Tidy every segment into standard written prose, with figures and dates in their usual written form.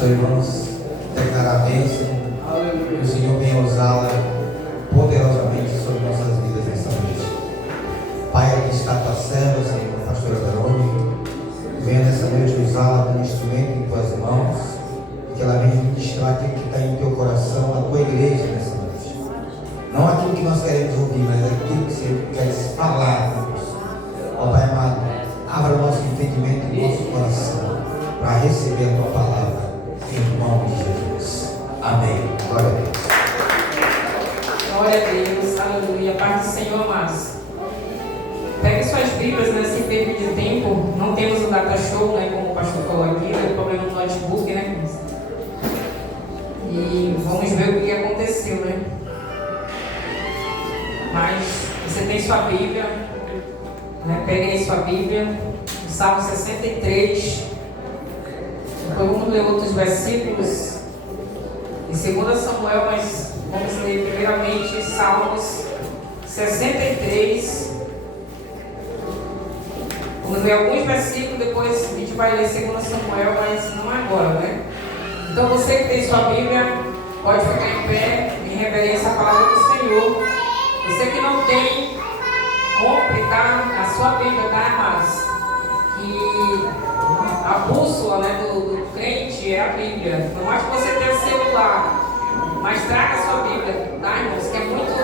pastor, irmãos, declarar a bênção. Que o Senhor venha usá-la poderosamente sobre nossas vidas nessa noite. Pai, aqui está a tua serva, Senhor, a pastora Verônica. Venha nessa noite usá-la como instrumento em tuas mãos. Que ela venha ministrar aquilo que está em teu coração, a tua igreja nessa noite. Não aquilo que nós queremos ouvir, mas aquilo que você quer falar, Deus. Ó Pai amado, abra o nosso entendimento e o nosso coração para receber a tua palavra, em nome de Jesus. Amém. Glória a Deus. Glória a Deus, aleluia. Paz do Senhor, amados. Pegue suas Bíblias nesse perda de tempo. Não temos o data show, né? Como o pastor falou aqui, tem problema no notebook, né? E vamos ver o que aconteceu, né? Mas você tem sua Bíblia, né? Pegue aí sua Bíblia, o Salmo 63. Depois vamos ler outros versículos em 2 Samuel, mas vamos ler primeiramente Salmos 63. Vamos ler alguns versículos, depois a gente vai ler 2 Samuel, mas não agora, né? Então você que tem sua Bíblia, pode ficar em pé, em reverência à palavra do Senhor. Você que não tem, compre, tá? A sua Bíblia, tá, amados? Que a bússola, né, do crente é a Bíblia. Não acho que você tenha celular, mas traga a sua Bíblia, tá, irmãos? Que é muito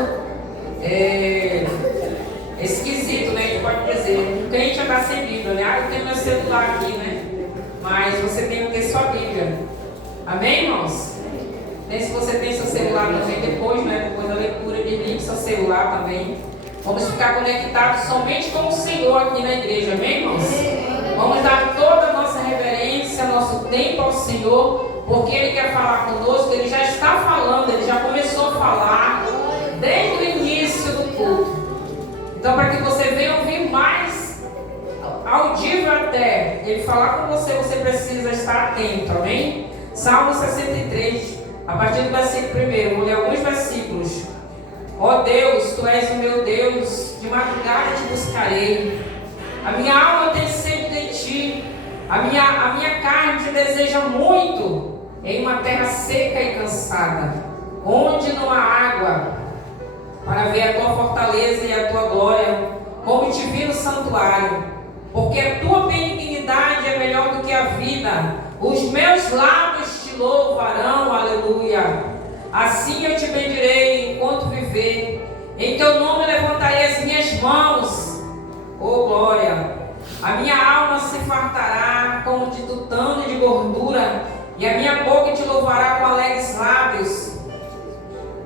esquisito, né? A gente pode dizer. O crente andar sem Bíblia, né? Ah, eu tenho meu celular aqui, né? Mas você tem que ter sua Bíblia. Amém, irmãos? Nem se você tem seu celular também depois, né? Depois da leitura, desligue seu celular também. Vamos ficar conectados somente com o Senhor aqui na igreja, amém, irmãos? Vamos dar toda a nossa reverência, nosso tempo ao Senhor, porque Ele quer falar conosco. Ele já está falando, Ele já começou a falar desde o início do culto. Então, para que você venha ouvir mais audível até Ele falar com você, você precisa estar atento, amém? Salmo 63, a partir do versículo 1, vou ler alguns versículos. Ó Deus, Tu és o meu Deus, de madrugada te buscarei. A minha alma tem sede de Ti, a minha carne te deseja muito, em uma terra seca e cansada, onde não há água, para ver a Tua fortaleza e a Tua glória, como te vi no santuário. Porque a Tua benignidade é melhor do que a vida, os meus lábios te louvarão, aleluia. Assim eu te bendirei enquanto viver, em Teu nome levantarei as minhas mãos, oh glória. A minha alma se fartará como de tutano de gordura, e a minha boca te louvará com alegres lábios.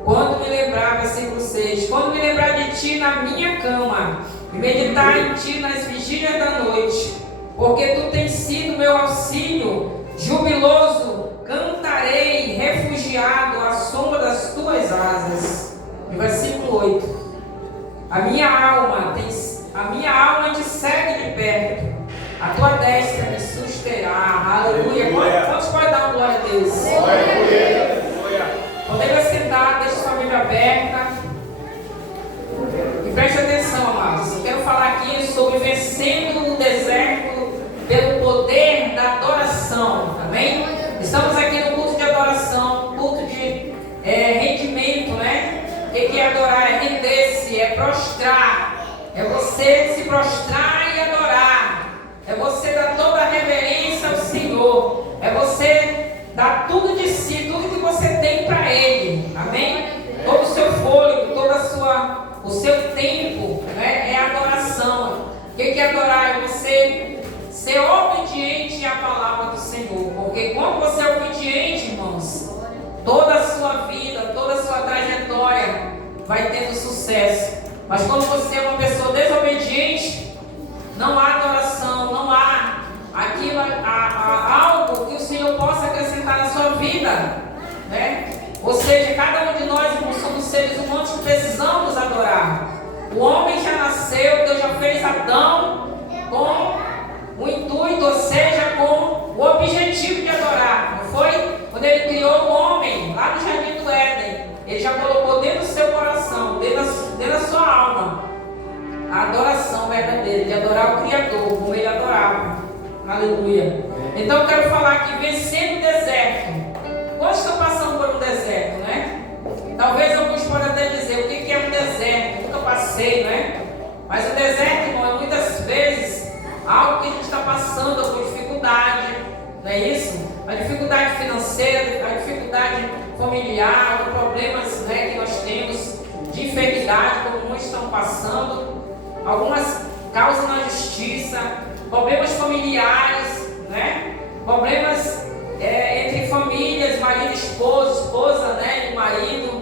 Quando me lembrar, versículo 6, quando me lembrar de Ti na minha cama, e meditar em Ti nas vigílias da noite, porque Tu tens sido meu auxílio, jubiloso cantarei, refugiado à sombra das Tuas asas. E versículo 8, a minha alma te segue de perto, a Tua destra me susterá, aleluia. Quantos podem dar uma glória a Deus? Podemos sentar, deixe sua Bíblia aberta e preste atenção, amados. Eu quero falar aqui sobre vencendo o deserto pelo poder da adoração, amém? Estamos aqui no culto de adoração, culto de rendimento, né? O que é adorar? É render-se, é prostrar, é você se prostrar e adorar, é você dar toda a reverência ao Senhor, é você dar tudo de si, tudo que você tem para Ele, amém? Todo o seu fôlego, o seu tempo, né? É adoração. O que é adorar? É você ser obediente à palavra do Senhor, porque quando você é obediente, irmãos, toda a sua vida, toda a sua trajetória vai tendo sucesso. Mas quando você é uma pessoa desobediente, não há adoração, não há algo que o Senhor possa acrescentar na sua vida, né? Ou seja, cada um de nós, irmãos, somos seres humanos que precisamos adorar. O homem já nasceu, Deus já fez Adão com o intuito, ou seja, com o objetivo de adorar, não foi? Quando Ele criou o homem, lá no Jardim do Éden, Ele já colocou dentro do seu coração, dentro da sua alma, a adoração verdadeira, de adorar o Criador, como Ele adorava. Aleluia. Então eu quero falar aqui, vencendo o deserto quantos estão passando por um deserto, né? Talvez alguns podem até dizer, o que é um deserto? Nunca passei, né? Mas o deserto, irmão, é muitas vezes algo que a gente está passando por dificuldade, não é isso? A dificuldade financeira, a dificuldade familiar, os problemas, né, que nós temos de enfermidade, como muitos estão passando, algumas causas na justiça, problemas familiares, né? Problemas entre famílias, marido e esposa, esposa, né, e marido.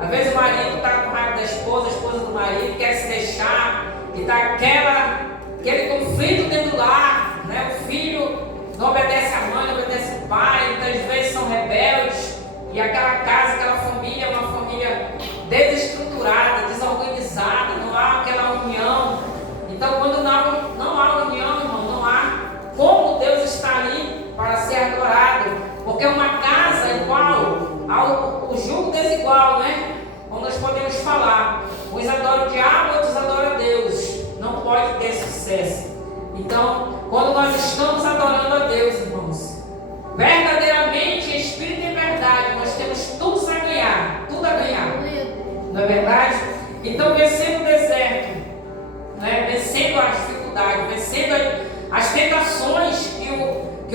Às vezes o marido está com raiva da esposa, a esposa do marido quer se deixar, e está aquele conflito dentro do lar, né? O filho não obedece a mãe, não obedece o pai, muitas vezes são rebeldes, e aquela casa, aquela família é uma família desestruturada, desorganizada, não há aquela união. Então, quando não há união, irmão, não há como Deus está ali para ser adorado, porque é uma casa igual ao jugo desigual, né? Como nós podemos falar, uns adoram o diabo, outros adoram a Deus. Não pode ter sucesso. Então, quando nós estamos adorando a Deus, irmãos, verdadeiramente, em espírito e verdade, nós temos tudo a ganhar, não é verdade? Então, vencendo o deserto, né? Vencendo a dificuldade, vencendo as tentações que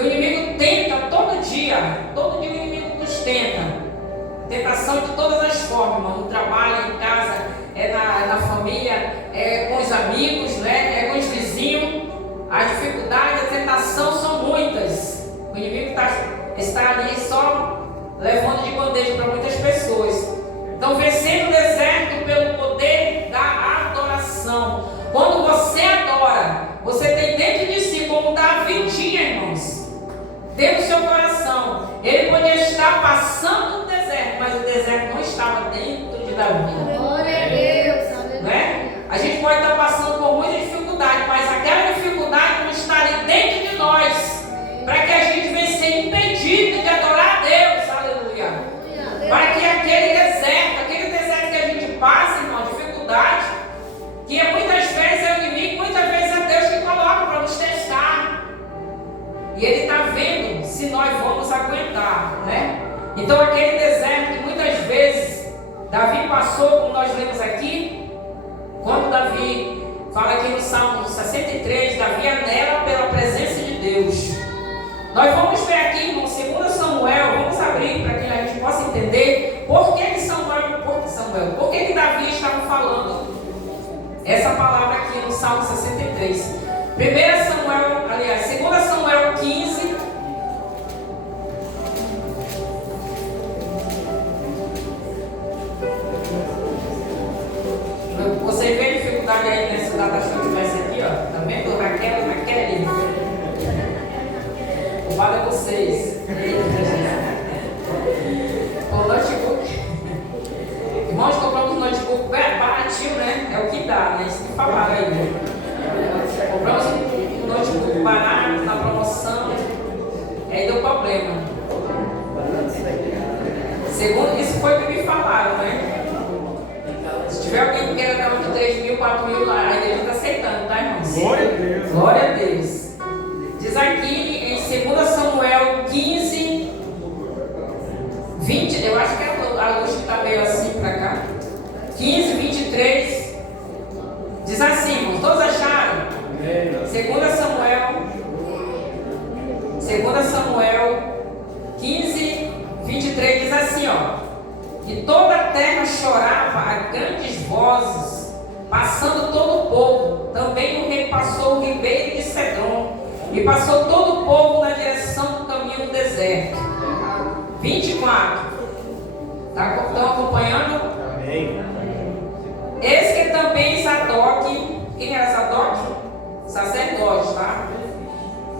o inimigo tenta todo dia o inimigo nos tenta. Tentação de todas as formas, irmão, no trabalho, em casa, na família, com os amigos, né? Com os vizinhos. A dificuldade, a tentação são muitas. O inimigo está ali só levando de bandeja para muitas pessoas. Então, vencendo o deserto pelo poder da adoração. Quando você adora, você tem dentro de si, como Davi tinha, irmãos, dentro do seu coração. Ele podia estar passando no deserto, mas o deserto não estava dentro de Davi. Glória a Deus, né? A gente pode estar passando por muita dificuldade, mas aquela dificuldade não está ali dentro de nós, para que a gente venha ser impedido de adorar a Deus, aleluia. Para que aquele deserto que a gente passa, irmão, dificuldade, que muitas vezes é o inimigo, muitas vezes é Deus que coloca para nos testar. E Ele está vendo se nós vamos aguentar, né? Então aquele deserto que muitas vezes Davi passou, como nós lemos aqui, quando Davi fala aqui no Salmo 63, Davi anela pela presença de Deus. Nós vamos ver aqui, irmão, 2 Samuel, vamos abrir para que a gente possa entender por que Davi estava falando essa palavra aqui no Salmo 63. 2 Samuel 15. Você vê a dificuldade aí nessa datação que vai ser aqui, ó. Tá vendo? Raquel. O vale é vocês. O notebook. Irmãos, compramos um notebook baratinho, né? É o que dá, né? Isso que falaram aí. Compramos um notebook barato na promoção. Aí deu problema. Segundo, isso foi o que me falaram, né? Se tiver alguém que queira dar de 3 mil, 4 mil lá, a igreja está aceitando, tá, irmãos? Glória a Deus. Glória a Deus. Diz aqui em 2 Samuel 15, 20, eu acho que a luz que está meio assim para cá. 15, 23. Diz assim, irmãos, todos acharam? 2 Samuel 15, 23 diz assim, ó. E toda a terra chorava a grandes vozes, passando todo o povo. Também o rei passou o ribeiro de Cedron, e passou todo o povo na direção do caminho do deserto. 24. Estão acompanhando? Amém. Eis que também Zadok, quem era Zadok? Sacerdote, tá?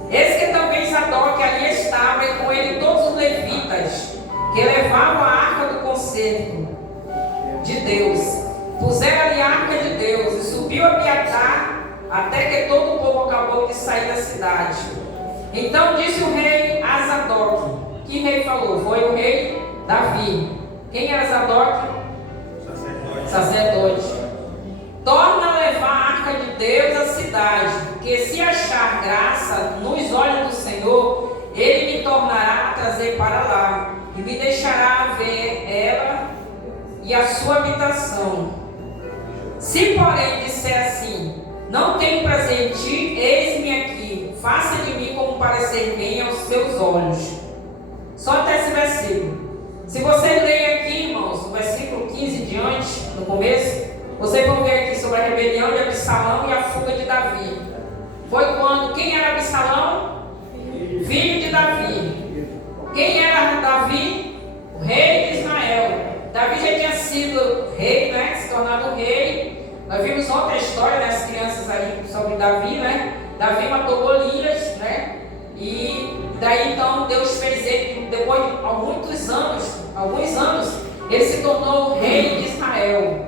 Eis que também Zadok ali estava, e com ele todos os levitas, que levavam a arca do concerto de Deus. Puseram ali a arca de Deus, e subiu Abiatar, até que todo o povo acabou de sair da cidade. Então disse o rei a Zadok. Que rei falou? Foi o rei Davi. Quem era Zadok? Sacerdote. Torna a levar a arca de Deus à cidade, que se achar graça nos olhos do Senhor, Ele me tornará a trazer para lá, e me deixará ver ela e a sua habitação. Se porém disser assim, não tenho prazer em ti, eis-me aqui, faça de mim como parecer bem aos seus olhos. Só até esse versículo. Se você ler aqui, irmãos, o versículo 15 diante, no começo, vocês vão ver aqui sobre a rebelião de Absalão e a fuga de Davi. Foi quando, quem era Absalão? Filho de Davi. Quem era Davi? O rei de Israel. Davi já tinha sido rei, né? Se tornado rei. Nós vimos outra história, né? As crianças aí sobre Davi, né? Davi matou Golias, né? E daí então Deus fez ele, depois de alguns anos, ele se tornou o rei de Israel.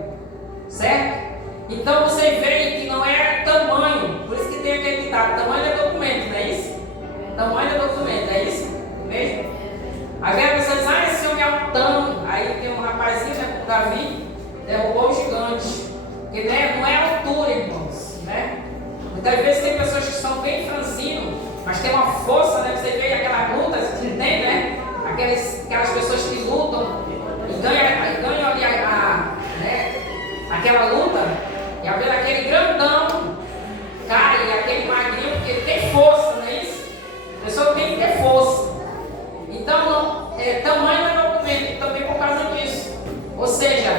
Certo? Então você vê que não é tamanho, por isso que tem aquele ditado, tamanho é documento, não é isso? Tamanho é documento, é isso mesmo? Aí a pessoa diz, esse homem é altão. Aí tem um rapazinho, né, com Davi, derrubou o gigante. Porque né, não é altura, irmãos, né? Muitas vezes tem pessoas que são bem franzinos, mas tem uma força, né? Você vê aquela luta, você entende, né? Aquelas pessoas que lutam e ganham ali né? Aquela luta, e a ver aquele grandão cai, e aquele magrinho, porque ele tem força, não é isso? A pessoa tem que ter força. Então, tamanho não é documento, também por causa disso. Ou seja,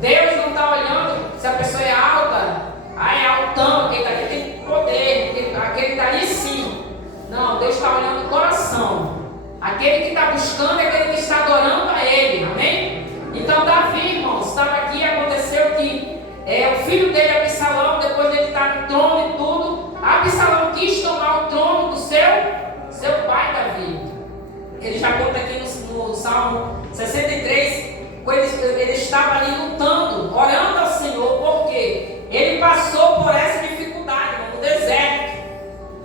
Deus não está olhando se a pessoa é alta, é altão, aquele dali tem poder, aquele dali sim. Não, Deus está olhando o coração. Aquele que está buscando é aquele que está adorando a Ele, amém? Então Davi, irmãos, estava aqui e aconteceu que o filho dele, Absalão, depois dele estar no trono e tudo, Absalão quis tomar o trono do seu pai Davi. Ele já conta aqui no Salmo 63, quando ele estava ali lutando, orando ao Senhor, porque ele passou por essa dificuldade, no deserto.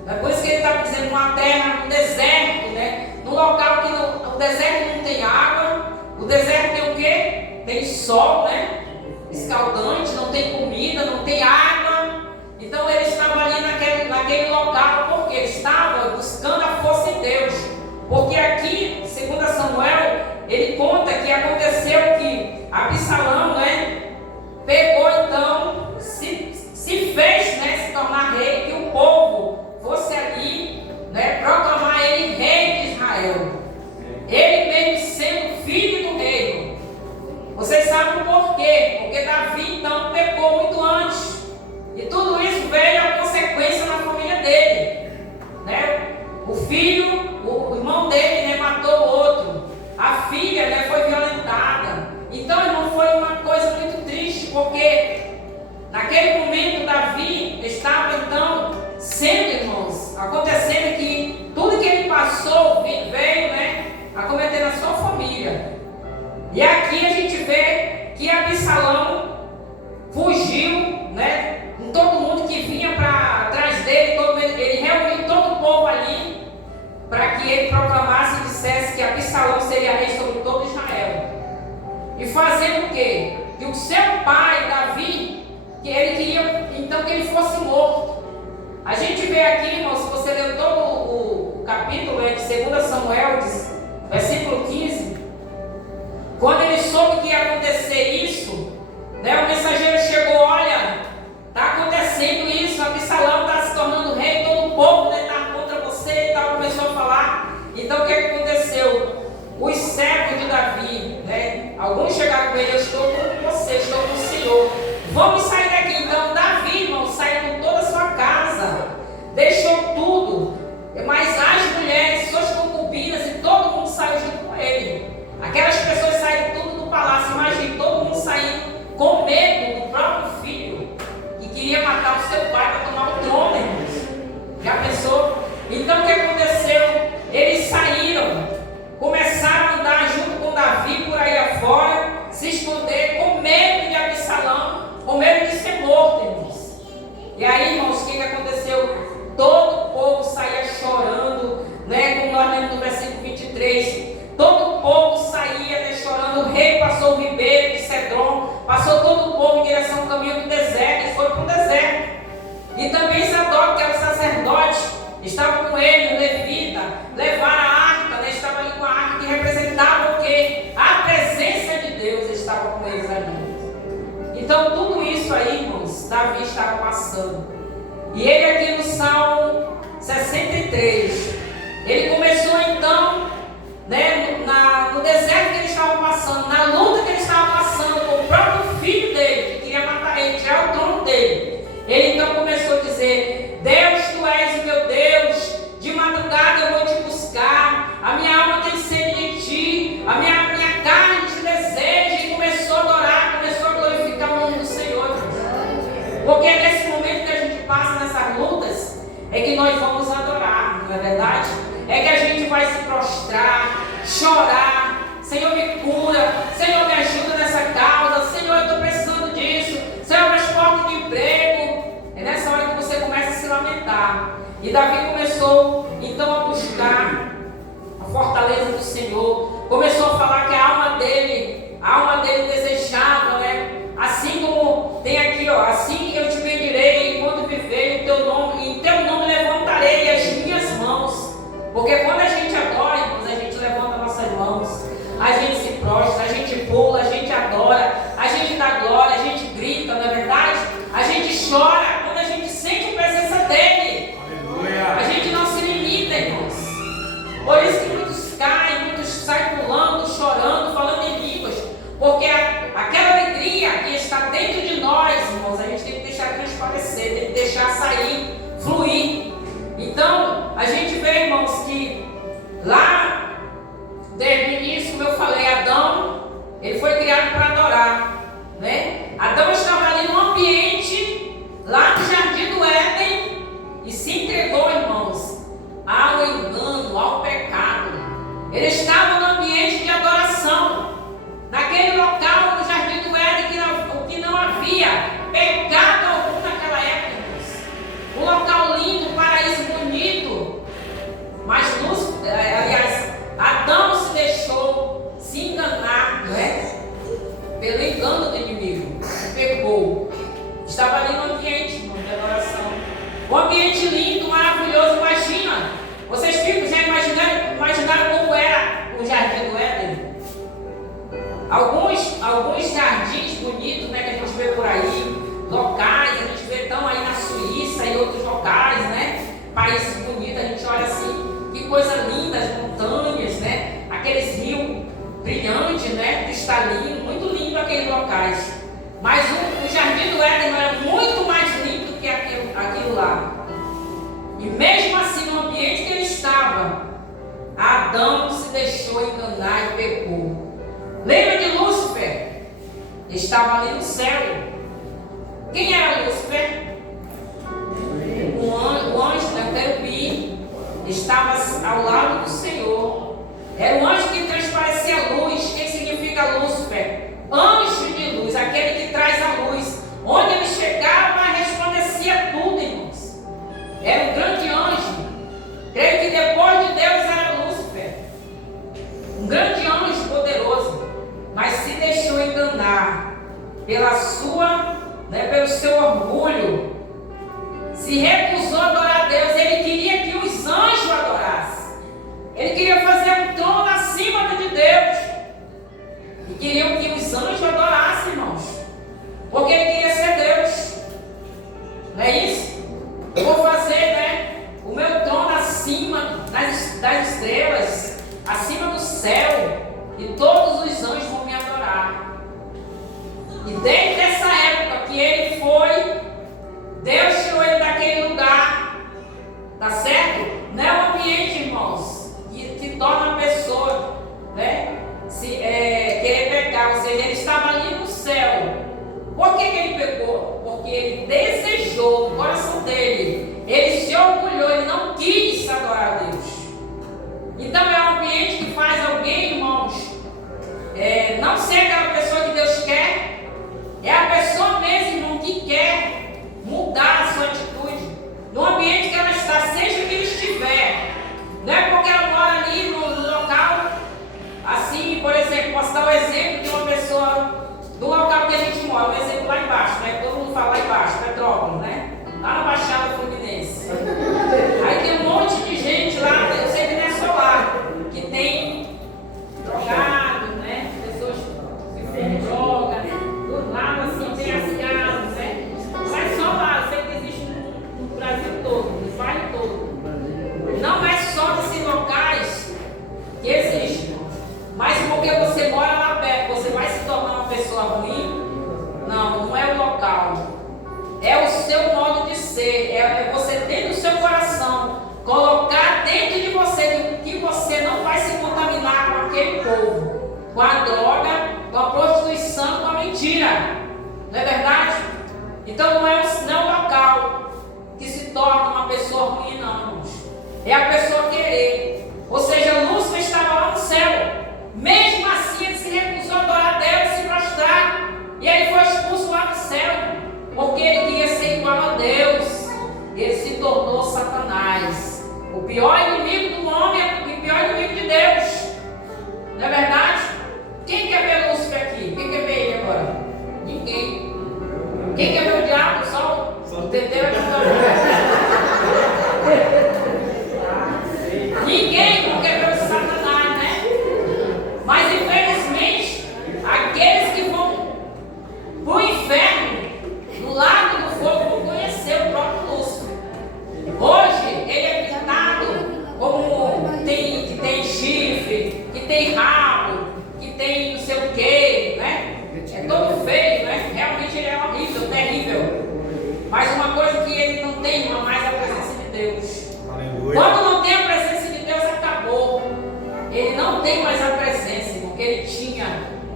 É por isso que ele estava dizendo, uma terra, um deserto, né? Num local que o deserto não tem água, o deserto tem o quê? Tem sol, né? Escaldante, não tem comida, não tem água. Então ele estava ali naquele local, porque ele estava buscando a força em Deus. Porque aqui, segundo Samuel, ele conta que aconteceu que Absalão, né? Pegou então, se fez, né? Se tornar rei, que o povo fosse ali, né, proclamar ele rei de Israel. Ele mesmo sendo filho do rei. Vocês sabem por quê? Porque Davi então pecou muito antes. E tudo isso veio a consequência na família dele. Né? O filho, o irmão dele, né, matou o outro. A filha, né, foi violentada. Então não foi uma coisa muito triste, porque naquele momento Davi estava então sendo, irmãos, acontecendo que tudo que ele passou veio, né, a cometer na sua família. E aqui a gente vê que Absalão fugiu, né, com todo mundo que vinha para trás dele, ele reuniu todo o povo ali para que ele proclamasse e dissesse que Absalão seria rei sobre todo Israel. E fazendo o quê? Que o seu pai, Davi, que ele queria então que ele fosse morto. A gente vê aqui, irmão, se você ler todo o capítulo de 2 Samuel, versículo 15, quando ele soube que ia acontecer isso, né, o mensageiro chegou, olha, está acontecendo isso, Absalão está se tornando rei, todo o povo está contra você e tal, começou a falar. Então o que aconteceu? Os servos de Davi, né, alguns chegaram com ele, eu estou com você, estou com o Senhor, vamos sair daqui. Então Davi, irmão, saiu com toda a sua casa, deixou tudo, mas as mulheres, suas concubinas e todo mundo saiu junto com ele. Aquelas pessoas saíram tudo do palácio, imagina, todo mundo saindo com medo do próprio filho, que queria matar o seu pai para tomar o trono, irmãos. Já pensou? Então o que aconteceu? Eles saíram, começaram a andar junto com Davi por aí afora, se esconder com medo de Absalão, com medo de ser morto, irmãos. E aí, irmãos, o que aconteceu? Todo o povo saía chorando, né? Como nós lemos no versículo 23. Todo o povo saía, né, chorando. O rei passou o ribeiro de Cedron, passou todo o povo em direção ao caminho do deserto. Eles foram para o deserto. E também Zadok, que era o sacerdote, estava com ele, o levita, levaram a arca, né? Estava ali com a arca que representava o quê? Davi estava passando. E ele aqui no Salmo 63, ele começou então, né, no deserto que ele estava passando, na luta que ele estava passando com o próprio filho dele, que queria matar ele, tirar o trono dele. Ele então começou a dizer: Deus, tu és o meu Deus, de madrugada eu vou te buscar, a minha alma tem sede de ti, a minha carne te deseja. E começou a adorar, começou a glorificar o nome do Senhor. Porque é nesse momento que a gente passa nessas lutas, é que nós vamos adorar, não é verdade? É que a gente vai se prostrar, chorar: Senhor, me cura, Senhor, me ajuda nessa causa, Senhor, eu estou precisando disso, Senhor, abre as portas de emprego. É nessa hora que você começa a se lamentar. E Davi começou então a buscar a fortaleza do Senhor, começou a falar que a alma dele desejava, né? Assim como tem aqui, ó, assim eu te bendirei enquanto viver, em teu nome levantarei as minhas mãos. Porque quando a gente adora, irmãos, a gente levanta nossas mãos, a gente se prostra, a gente pula, a gente adora, a gente dá glória, a gente grita, não é verdade? A gente chora quando a gente sente a presença dele. Aleluia. A gente não se limita, irmãos. Por isso que muitos caem, muitos saem pulando, chorando, falando em línguas. Porque aquela alegria que está dentro de nós, irmãos, a gente tem que deixar transparecer, tem que deixar sair, fluir. Então, a gente vê, irmãos, que lá, desde o início, como eu falei, Adão, ele foi criado para adorar, né? Adão estava ali no ambiente, lá no Jardim do Éden, e se entregou, irmãos, ao engano, ao pecado. Ele estava no ambiente de adoração, naquele local no Jardim do Éden que não havia pecado algum naquela época, irmãos. Um local lindo, um paraíso bonito. Mas Adão se deixou se enganar, né? Pelo engano do inimigo. Pecou. Estava ali no ambiente, irmão, de adoração. Um ambiente lindo, maravilhoso. Imagina. Vocês já imaginaram como era o Jardim do Éden? Alguns jardins bonitos, né, que a gente vê por aí, locais, a gente vê tão aí na Suíça e outros locais, né? Países bonitos, a gente olha assim, que coisa linda, as montanhas, né? Aqueles rios brilhantes, né? Cristalino, muito lindo aqueles locais. Mas o Jardim do Éden era muito mais lindo que aquilo lá. E mesmo assim, no ambiente que ele estava, Adão se deixou enganar e pecou. Lembra de Lúcifer? Estava ali no céu. Quem era Lúcifer? O anjo, né, o querubim, estava ao lado do Senhor. Era um anjo que transparecia a luz. Quem significa Lúcifer? Anjo de luz, aquele que traz a luz. Onde ele chegava, resplandecia tudo, irmãos. Era um grande anjo. Creio que depois de Deus era Lúcifer. Um grande anjo poderoso. Mas se deixou enganar pelo seu orgulho. Se recusou a adorar a Deus. Ele queria que os anjos adorassem. Ele queria fazer um trono acima de Deus. E queriam que os anjos adorassem, irmãos. Porque ele queria ser Deus. Não é isso? Eu vou fazer, né, o meu trono acima das estrelas, acima do céu. E todos os anjos vão me adorar. E desde essa época que ele foi, Deus tirou ele daquele lugar. Tá certo? Não é o ambiente, irmãos, que torna a pessoa, né, querer pecar. Ou seja, ele estava ali no céu. Por que ele pecou? Porque ele desejou no coração dele. Ele se orgulhou, ele não quis adorar a Deus. Então é um ambiente que faz alguém, irmãos, não ser aquela pessoa que Deus quer. É a pessoa mesmo, irmão, que quer mudar a sua atitude no ambiente que ela está, seja que ele estiver. Não é porque ela mora ali no local, assim, por exemplo, posso dar um exemplo de uma pessoa do local que a gente mora, um exemplo lá embaixo, né? Todo mundo fala lá embaixo, Petrópolis, né? Lá na Baixada Fluminense. Aí tem um monte de gente lá viciei o povo com a droga, com a prostituição, com a mentira. Não é verdade? Então não é o local que se torna uma pessoa ruim, não, irmãos. É a pessoa querer. Ou seja, Lúcifer estava lá no céu. Mesmo assim, ele se recusou a adorar a Deus e se prostrar. E ele foi expulso lá do céu, porque ele queria ser igual a Deus. Ele se tornou Satanás, o pior inimigo do homem e o pior inimigo de Deus. Não é verdade? Quem quer ver Lúcifer aqui? Quem quer ver ele agora? Ninguém. Quem quer ver o diabo? Só o Teteu Ninguém não quer ver o Satanás, né? Mas infelizmente, aqueles que vão para o inferno, no lago do fogo, vão conhecer o próprio Lúcifer. Hoje, ele é pintado como que tem chifre, que tem rabo, que tem não sei o que, né? É todo feio, né? Realmente ele é horrível, terrível. Mas uma coisa que ele não tem, mais a presença de Deus. Aleluia. Quando não tem a presença de Deus, acabou. Ele não tem mais a presença, irmão, que ele tinha.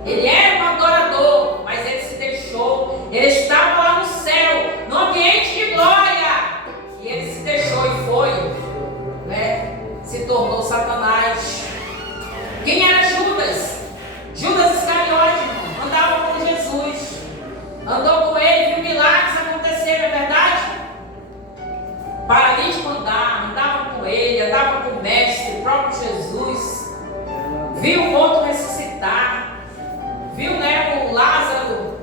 Ele era um adorador, mas ele se deixou. Ele estava lá no céu, no ambiente de glória. E ele se deixou e foi, né? Se tornou Satanás. Quem era Judas? Judas Iscariote, irmão, andava com Jesus. Andou com ele, viu milagres acontecer, não é verdade? Paralítico andava com ele, andava com o mestre, o próprio Jesus. Viu o morto ressuscitar. Viu, né, o Lázaro,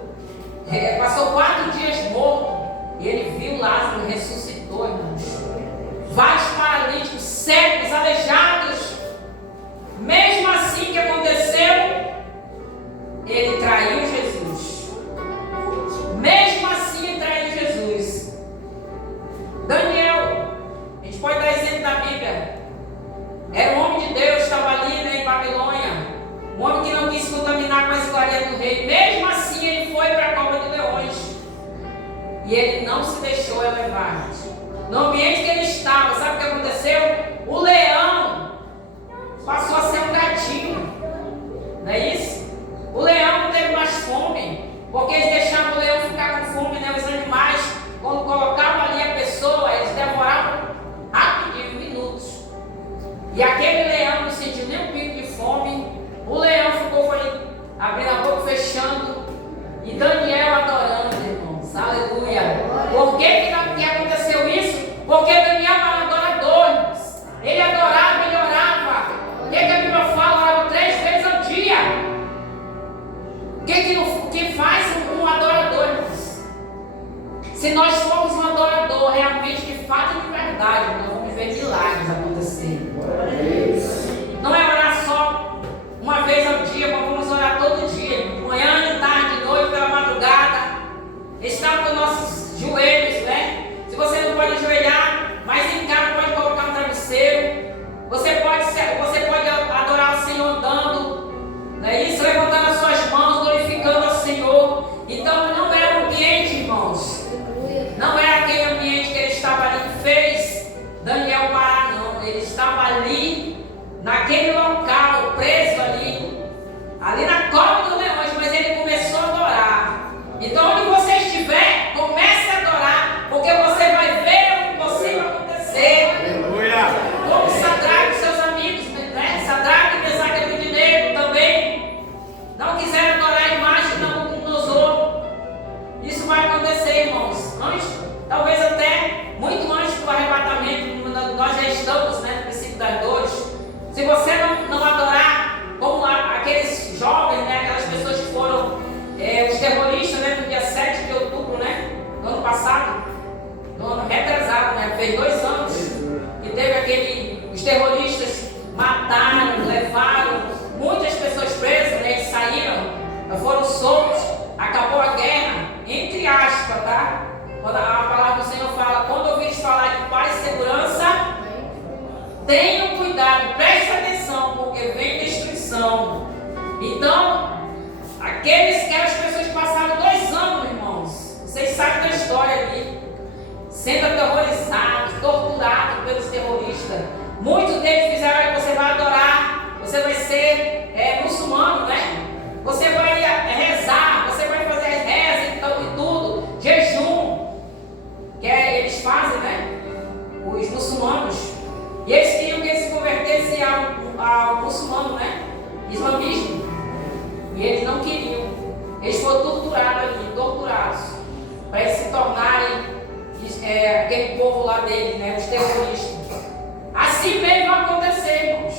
passou 4 dias morto. E ele viu Lázaro, ressuscitou, irmãos. Vários paralíticos, cegos, aleijados. Mesmo assim que aconteceu, ele traiu Jesus. Mesmo assim ele traiu Jesus. Daniel, a gente pode dar exemplo da Bíblia. Era um homem de Deus, estava ali, né, em Babilônia. Um homem que não quis se contaminar com a iguaria do rei. Mesmo assim ele foi para a cova de leões. E ele não se deixou levar. No ambiente que ele estava, sabe o que aconteceu? O leão passou a ser um gatinho. Não é isso? O leão não teve mais fome, porque eles deixavam o leão ficar com fome, né? Os animais, quando colocavam ali a pessoa, eles devoravam rapidinho, minutos. E aquele leão não sentiu nem um pico de fome. O leão ficou abrindo a boca, fechando. E Daniel adorando, irmãos. Aleluia. Por que aconteceu isso? Porque Daniel era um adorador, irmãos. Ele adorava, ele orava. O que a Bíblia fala? Orava 3 vezes ao dia. O que faz um adorador, irmãos? Se nós formos um adorador realmente de fato e de verdade, nós vamos ver milagres acontecer. Não é orar só uma vez ao dia, mas vamos orar todo dia, de manhã, de tarde, de noite, pela madrugada. Estar com nossos joelhos, né? Se você não pode ajoelhar, mas em casa pode colocar um travesseiro. Você pode adorar o Senhor andando, não é isso? Levantando as suas mãos, glorificando ao Senhor. Então não é o ambiente, irmãos. Não é aquele ambiente que ele estava ali que fez Daniel parar, não. Ele estava ali, naquele local, preso ali na cova dos leões, mas ele começou a adorar. Então onde você estiver, comece a adorar, porque você vai ver o impossível acontecer. Aleluia. Como Sadraque e seus amigos, né? Sadraque, Mesaque e Abednego também não quiseram adorar a imagem de Nabucodonosor. Isso vai acontecer, irmãos. Talvez até muito antes do arrebatamento, nós já estamos, né, no princípio das dores. Se você não adorar, como aqueles jovens, né, aquelas pessoas que foram os terroristas, né, no dia 7 de outubro, né, do ano passado, no ano retrasado, né, fez 2 anos, que teve os terroristas mataram, levaram muitas pessoas presas, né, eles saíram, foram soltos, acabou a guerra, entre aspas, tá? Quando a palavra do Senhor fala, quando ouvires falar de paz e segurança, tenham cuidado, preste atenção, porque vem destruição. Então, aquelas pessoas que passaram 2 anos, irmãos, vocês sabem da história ali, sendo aterrorizados, torturados pelos terroristas. Muitos deles fizeram que você vai adorar, você vai ser islamismo. E eles não queriam. Eles foram torturados para eles se tornarem aquele povo lá deles, né, os terroristas. Assim mesmo vai acontecer, irmãos.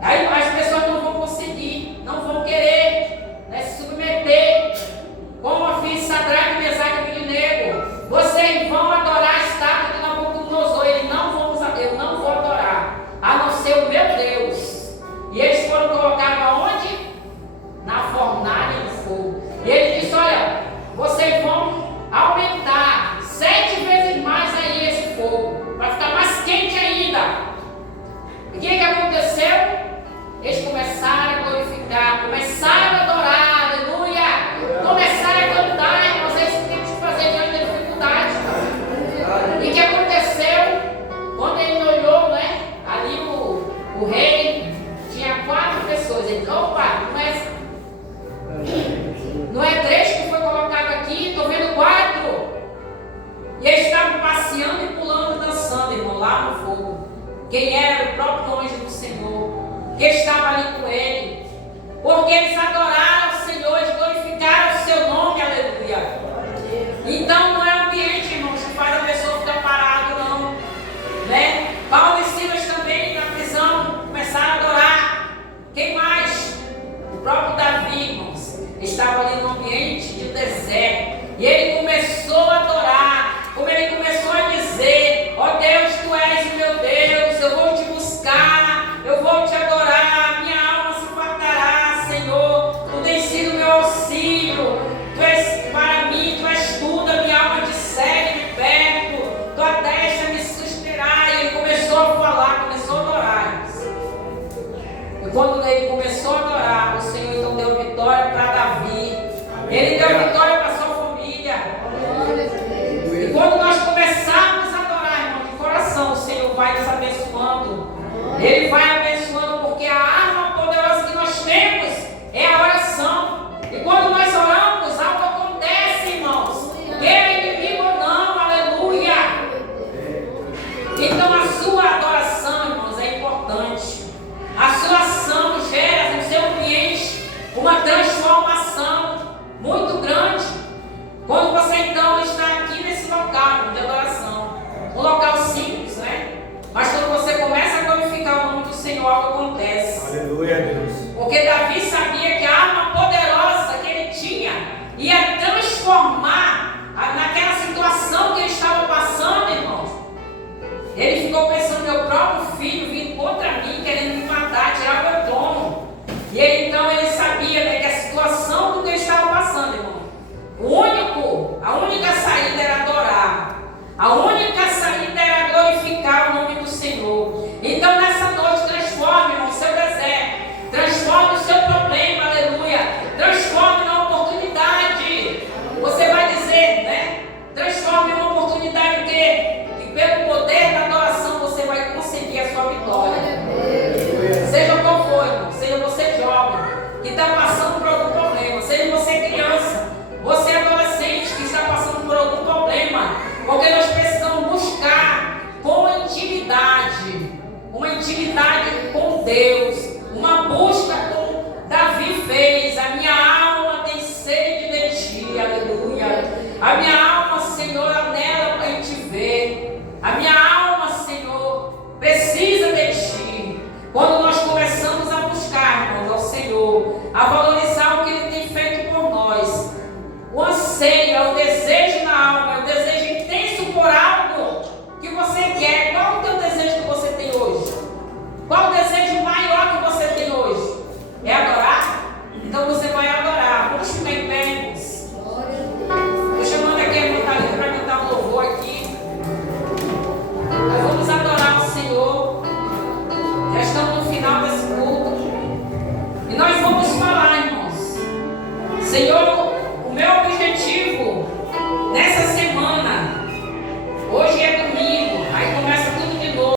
Aí as pessoas não vão conseguir, não vão querer, né, se submeter. Como eu fiz Sadraque, Mesaque e Abednego, vocês vão adorar a estátua de Nabucodonosor. Eu não vou adorar, a não ser o meu Deus. E eles foram colocados aonde? Na fornalha de fogo. E ele disse: olha, vocês vão aumentar 7 vezes mais aí esse fogo, para ficar mais quente ainda. E o que aconteceu? Eles começaram a glorificar, começaram a adorar, aleluia, começaram a cantar. Irmãos, é isso que temos que fazer diante da dificuldade. E o que aconteceu? Quando ele olhou, né, ali o rei tinha 4 pessoas. Ele disse: opa, não é 3 que foi colocado aqui, estou vendo 4. E eles estavam passeando e pulando e dançando, irmão, lá no fogo. Quem era? O próprio anjo do Senhor, que estava ali com ele. Porque eles adoraram o Senhor, eles glorificaram o seu nome, aleluia. Então não é ambiente, irmãos, que faz a pessoa ficar parado, não, né? Paulo e Silas também na prisão começaram a adorar. Quem mais? O próprio Davi, irmãos, estava ali no ambiente de deserto. E ele começou a adorar. Como ele começou a dizer: ó Deus, tu és o meu Deus, eu vou te buscar, eu vou te adorar, minha alma se fartará, Senhor, tu tens sido meu auxílio, tu és para mim, tu és tudo, a minha alma te segue de perto, tua destra me susterá. E ele começou a falar, começou a adorar. E quando ele começou a adorar, o Senhor então deu vitória para Davi. Ele deu vitória para sua família. E quando nós começarmos a adorar, irmão, de coração, o Senhor vai nos abençoando. Ele vai abençoando, porque a arma poderosa que nós temos é a oração. E quando nós oramos, algo acontece, irmãos. Quer inimigo ou não, aleluia. Então a sua adoração, irmãos, é importante. A sua ação gera no seu ambiente uma transformação muito grande. Quando você então está aqui nesse local de adoração, um local simples, né? Mas quando você começa a glorificar o nome do Senhor, algo acontece. Aleluia, Deus. Porque Davi sabia que a arma poderosa que ele tinha ia transformar naquela situação que ele estava passando, irmãos. Ele ficou pensando: meu próprio filho vindo contra mim, querendo me matar, tirar meu trono. E ele sabia, né, que a situação do que ele estava passando, irmão, a única saída era adorar. A única saída era glorificar o nome do Senhor. Então nessa noite transforme, irmão, o seu deserto, transforme o seu problema, aleluia, transforme na oportunidade. Você vai dizer, né? Transforme uma oportunidade que pelo poder da adoração você vai conseguir a sua vitória. Seja qual for, irmão, seja você jovem que está passando por algum problema, seja você criança, você adolescente que está passando por algum problema, porque nós precisamos buscar com uma intimidade com Deus, uma busca como Davi fez. A minha alma tem sede de ti, aleluia. A minha alma, Senhor, anela para te ver. A minha alma, Senhor, precisa de ti. Quando nós começamos a buscar, irmãos, ao Senhor, a valorizar o que Ele tem feito por nós, o anseio, é o desejo na alma, é o desejo intenso por algo que você quer. Qual o teu desejo que você tem hoje? Qual o desejo maior que você tem hoje? É adorar? Então você vai adorar. Vamos ficar em pé, irmãos. Estou chamando aqui a Montalina para cantar um louvor aqui. Nós vamos adorar o Senhor. Já estamos no final desse culto. E nós vamos falar, irmãos. Senhor,